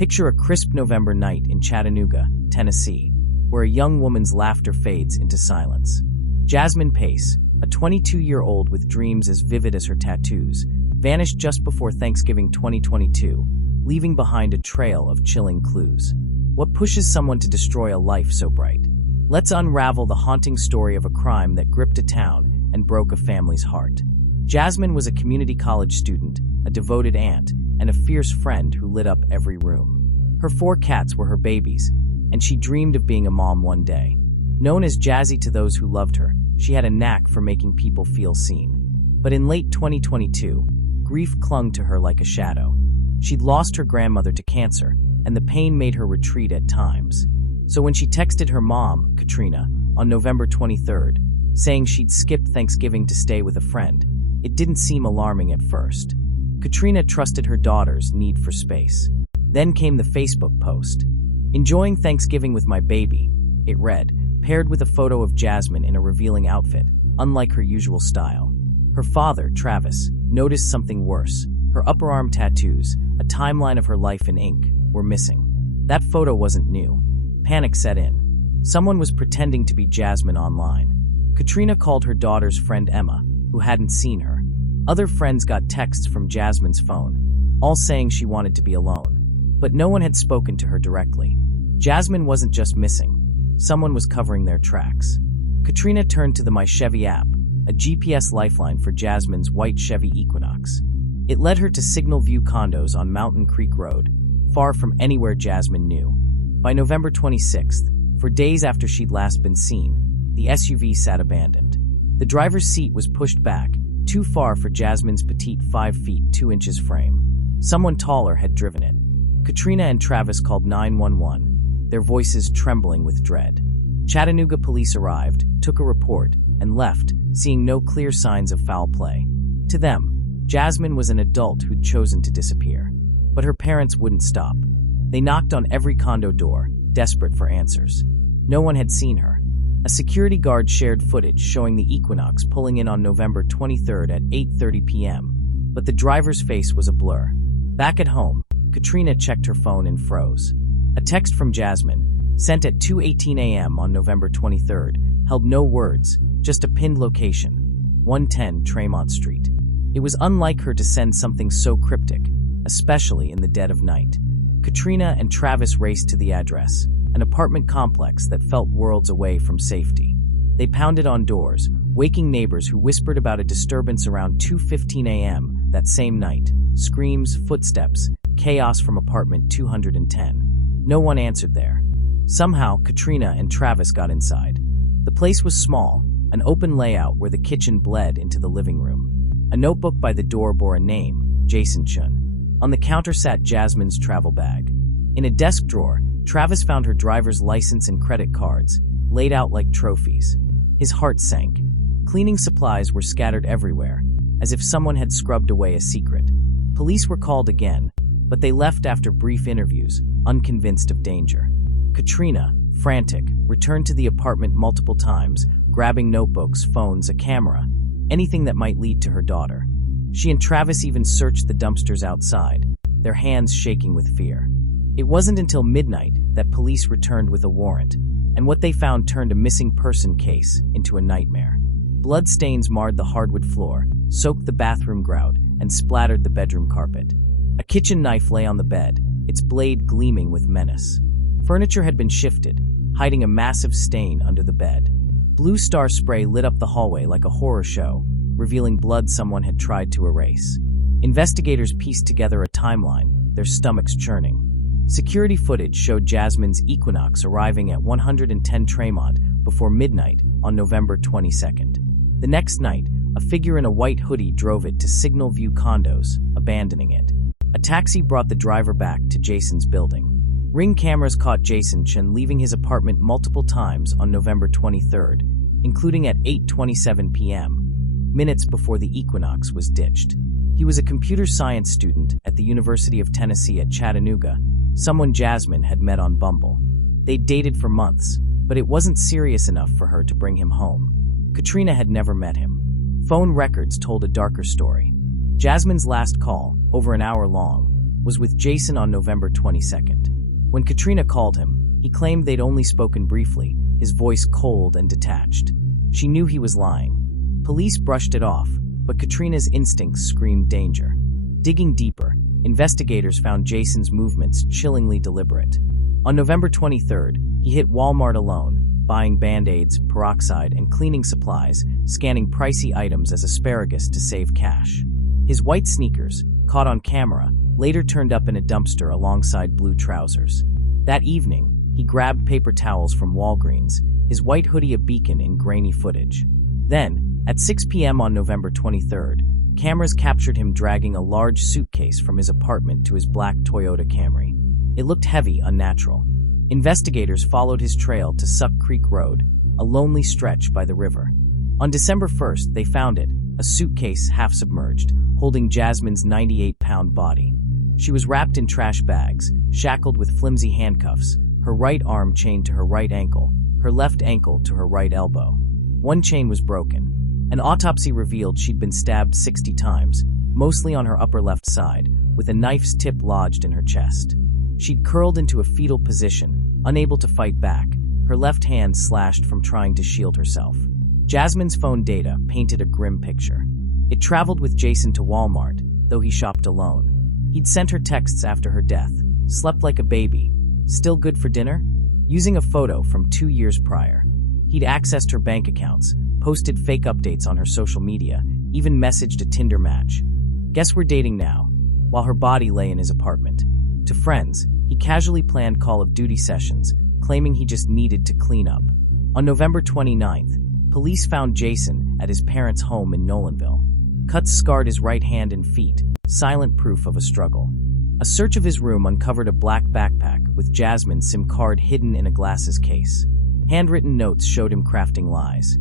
Picture a crisp November night in Chattanooga, Tennessee, where a young woman's laughter fades into silence. Jasmine Pace, a 22-year-old with dreams as vivid as her tattoos, vanished just before Thanksgiving 2022, leaving behind a trail of chilling clues. What pushes someone to destroy a life so bright? Let's unravel the haunting story of a crime that gripped a town and broke a family's heart. Jasmine was a community college student, a devoted aunt, and a fierce friend who lit up every room. Her 4 cats were her babies, and she dreamed of being a mom one day. Known as Jazzy to those who loved her, she had a knack for making people feel seen. But in late 2022, grief clung to her like a shadow. She'd lost her grandmother to cancer, and the pain made her retreat at times. So when she texted her mom, Katrina, on November 23rd, saying she'd skipped Thanksgiving to stay with a friend, it didn't seem alarming at first. Katrina trusted her daughter's need for space. Then came the Facebook post. "Enjoying Thanksgiving with my baby," it read, paired with a photo of Jasmine in a revealing outfit, unlike her usual style. Her father, Travis, noticed something worse. Her upper arm tattoos, a timeline of her life in ink, were missing. That photo wasn't new. Panic set in. Someone was pretending to be Jasmine online. Katrina called her daughter's friend Emma, who hadn't seen her. Other friends got texts from Jasmine's phone, all saying she wanted to be alone. But no one had spoken to her directly. Jasmine wasn't just missing. Someone was covering their tracks. Katrina turned to the My Chevy app, a GPS lifeline for Jasmine's white Chevy Equinox. It led her to Signal View condos on Mountain Creek Road, far from anywhere Jasmine knew. By November 26th, for days after she'd last been seen, the SUV sat abandoned. The driver's seat was pushed back, too far for Jasmine's petite 5 feet 2 inches frame. Someone taller had driven it. Katrina and Travis called 911, their voices trembling with dread. Chattanooga police arrived, took a report, and left, seeing no clear signs of foul play. To them, Jasmine was an adult who'd chosen to disappear. But her parents wouldn't stop. They knocked on every condo door, desperate for answers. No one had seen her. A security guard shared footage showing the Equinox pulling in on November 23rd at 8:30 p.m., but the driver's face was a blur. Back at home, Katrina checked her phone and froze. A text from Jasmine, sent at 2:18 a.m. on November 23rd, held no words, just a pinned location, 110 Tremont Street. It was unlike her to send something so cryptic, especially in the dead of night. Katrina and Travis raced to the address, an apartment complex that felt worlds away from safety. They pounded on doors, waking neighbors who whispered about a disturbance around 2:15 a.m. that same night. Screams, footsteps, chaos from apartment 210. No one answered there. Somehow, Katrina and Travis got inside. The place was small, an open layout where the kitchen bled into the living room. A notebook by the door bore a name, Jason Chun. On the counter sat Jasmine's travel bag. In a desk drawer, Travis found her driver's license and credit cards, laid out like trophies. His heart sank. Cleaning supplies were scattered everywhere, as if someone had scrubbed away a secret. Police were called again, but they left after brief interviews, unconvinced of danger. Katrina, frantic, returned to the apartment multiple times, grabbing notebooks, phones, a camera, anything that might lead to her daughter. She and Travis even searched the dumpsters outside, their hands shaking with fear. It wasn't until midnight that police returned with a warrant, and what they found turned a missing person case into a nightmare. Blood stains marred the hardwood floor, soaked the bathroom grout, and splattered the bedroom carpet. A kitchen knife lay on the bed, its blade gleaming with menace. Furniture had been shifted, hiding a massive stain under the bed. Blue Star spray lit up the hallway like a horror show, revealing blood someone had tried to erase. Investigators pieced together a timeline, their stomachs churning. Security footage showed Jasmine's Equinox arriving at 110 Tremont before midnight on November 22nd. The next night, a figure in a white hoodie drove it to Signal View condos, abandoning it. A taxi brought the driver back to Jason's building. Ring cameras caught Jason Chun leaving his apartment multiple times on November 23rd, including at 8:27 p.m., minutes before the Equinox was ditched. He was a computer science student at the University of Tennessee at Chattanooga, someone Jasmine had met on Bumble. They'd dated for months, but it wasn't serious enough for her to bring him home. Katrina had never met him. Phone records told a darker story. Jasmine's last call, over an hour long, was with Jason on November 22nd. When Katrina called him, he claimed they'd only spoken briefly, his voice cold and detached. She knew he was lying. Police brushed it off, but Katrina's instincts screamed danger. Digging deeper, investigators found Jason's movements chillingly deliberate. On November 23rd, he hit Walmart alone, buying Band-Aids, peroxide, and cleaning supplies, scanning pricey items as asparagus to save cash. His white sneakers, caught on camera, later turned up in a dumpster alongside blue trousers. That evening, he grabbed paper towels from Walgreens, his white hoodie a beacon in grainy footage. Then, at 6 p.m. on November 23rd, cameras captured him dragging a large suitcase from his apartment to his black Toyota Camry. It looked heavy, unnatural. Investigators followed his trail to Suck Creek Road, a lonely stretch by the river. On December 1st, they found it, a suitcase half submerged, holding Jasmine's 98-pound body. She was wrapped in trash bags, shackled with flimsy handcuffs, her right arm chained to her right ankle, her left ankle to her right elbow. One chain was broken. An autopsy revealed she'd been stabbed 60 times, mostly on her upper left side, with a knife's tip lodged in her chest. She'd curled into a fetal position, unable to fight back, her left hand slashed from trying to shield herself. Jasmine's phone data painted a grim picture. It traveled with Jason to Walmart, though he shopped alone. He'd sent her texts after her death, slept like a baby, still good for dinner, using a photo from 2 years prior. He'd accessed her bank accounts, posted fake updates on her social media, even messaged a Tinder match. Guess we're dating now, while her body lay in his apartment. To friends, he casually planned Call of Duty sessions, claiming he just needed to clean up. On November 29th, police found Jason at his parents' home in Nolanville. Cuts scarred his right hand and feet, silent proof of a struggle. A search of his room uncovered a black backpack with Jasmine's SIM card hidden in a glasses case. Handwritten notes showed him crafting lies.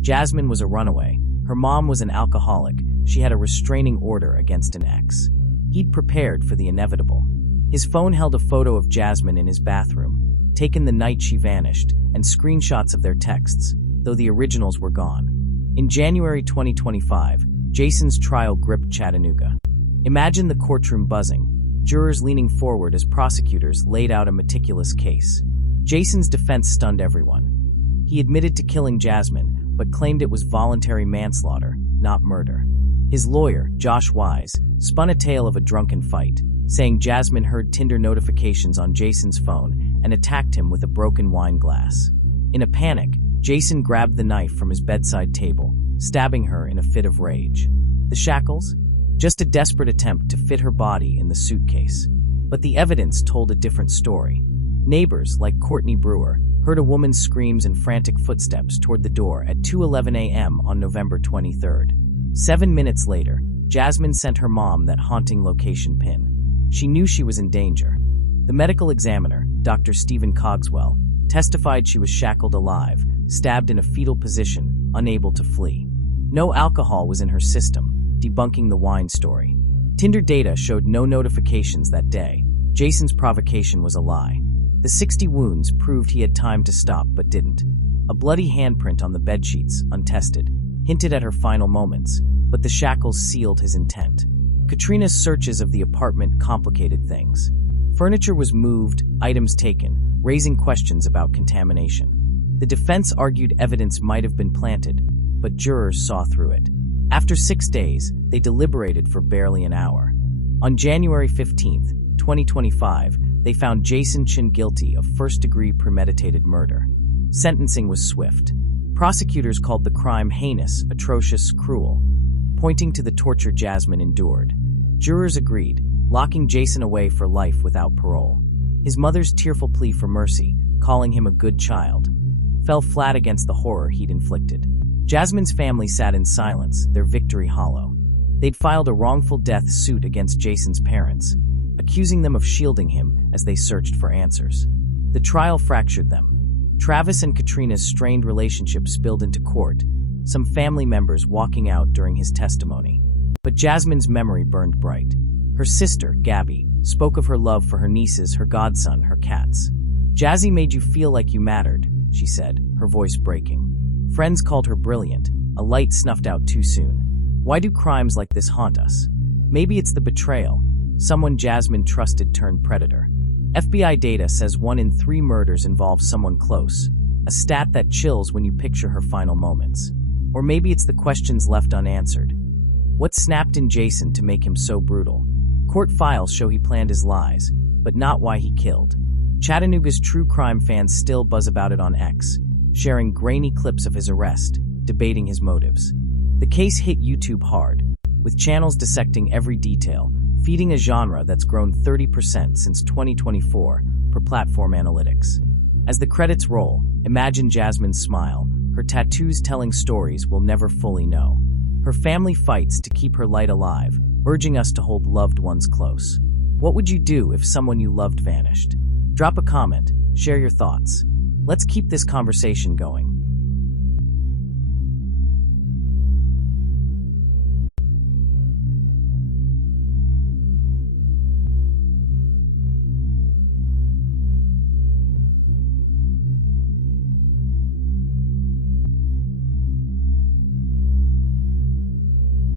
Jasmine was a runaway. Her mom was an alcoholic. She had a restraining order against an ex. He'd prepared for the inevitable. His phone held a photo of Jasmine in his bathroom, taken the night she vanished, and screenshots of their texts, though the originals were gone. In January 2025, Jason's trial gripped Chattanooga. Imagine the courtroom buzzing, jurors leaning forward as prosecutors laid out a meticulous case. Jason's defense stunned everyone. He admitted to killing Jasmine, but claimed it was voluntary manslaughter, not murder. His lawyer, Josh Wise, spun a tale of a drunken fight, saying Jasmine heard Tinder notifications on Jason's phone and attacked him with a broken wine glass. In a panic, Jason grabbed the knife from his bedside table, stabbing her in a fit of rage. The shackles? Just a desperate attempt to fit her body in the suitcase. But the evidence told a different story. Neighbors, like Courtney Brewer, heard a woman's screams and frantic footsteps toward the door at 2:11 a.m. on November 23rd. 7 minutes later, Jasmine sent her mom that haunting location pin. She knew she was in danger. The medical examiner, Dr. Stephen Cogswell, testified she was shackled alive, stabbed in a fetal position, unable to flee. No alcohol was in her system, debunking the wine story. Tinder data showed no notifications that day. Jason's provocation was a lie. The 60 wounds proved he had time to stop but didn't. A bloody handprint on the bedsheets, untested, hinted at her final moments, but the shackles sealed his intent. Katrina's searches of the apartment complicated things. Furniture was moved, items taken, raising questions about contamination. The defense argued evidence might have been planted, but jurors saw through it. After 6 days, they deliberated for barely an hour. On January 15, 2025, they found Jason Chin guilty of first-degree premeditated murder. Sentencing was swift. Prosecutors called the crime heinous, atrocious, cruel, pointing to the torture Jasmine endured. Jurors agreed, locking Jason away for life without parole. His mother's tearful plea for mercy, calling him a good child, fell flat against the horror he'd inflicted. Jasmine's family sat in silence, their victory hollow. They'd filed a wrongful death suit against Jason's parents, accusing them of shielding him as they searched for answers. The trial fractured them. Travis and Katrina's strained relationship spilled into court, some family members walking out during his testimony. But Jasmine's memory burned bright. Her sister, Gabby, spoke of her love for her nieces, her godson, her cats. "Jazzy made you feel like you mattered," she said, her voice breaking. Friends called her brilliant, a light snuffed out too soon. Why do crimes like this haunt us? Maybe it's the betrayal. someone Jasmine trusted turned predator. FBI data says 1 in 3 murders involve someone close, a stat that chills when you picture her final moments. Or maybe it's the questions left unanswered. What snapped in Jason to make him so brutal? Court files show he planned his lies, but not why he killed. Chattanooga's true crime fans still buzz about it on X, sharing grainy clips of his arrest, debating his motives. The case hit YouTube hard, with channels dissecting every detail, feeding a genre that's grown 30% since 2024 per platform analytics. As the credits roll, imagine Jasmine's smile, her tattoos telling stories we'll never fully know. Her family fights to keep her light alive, urging us to hold loved ones close. What would you do if someone you loved vanished? Drop a comment, share your thoughts. Let's keep this conversation going.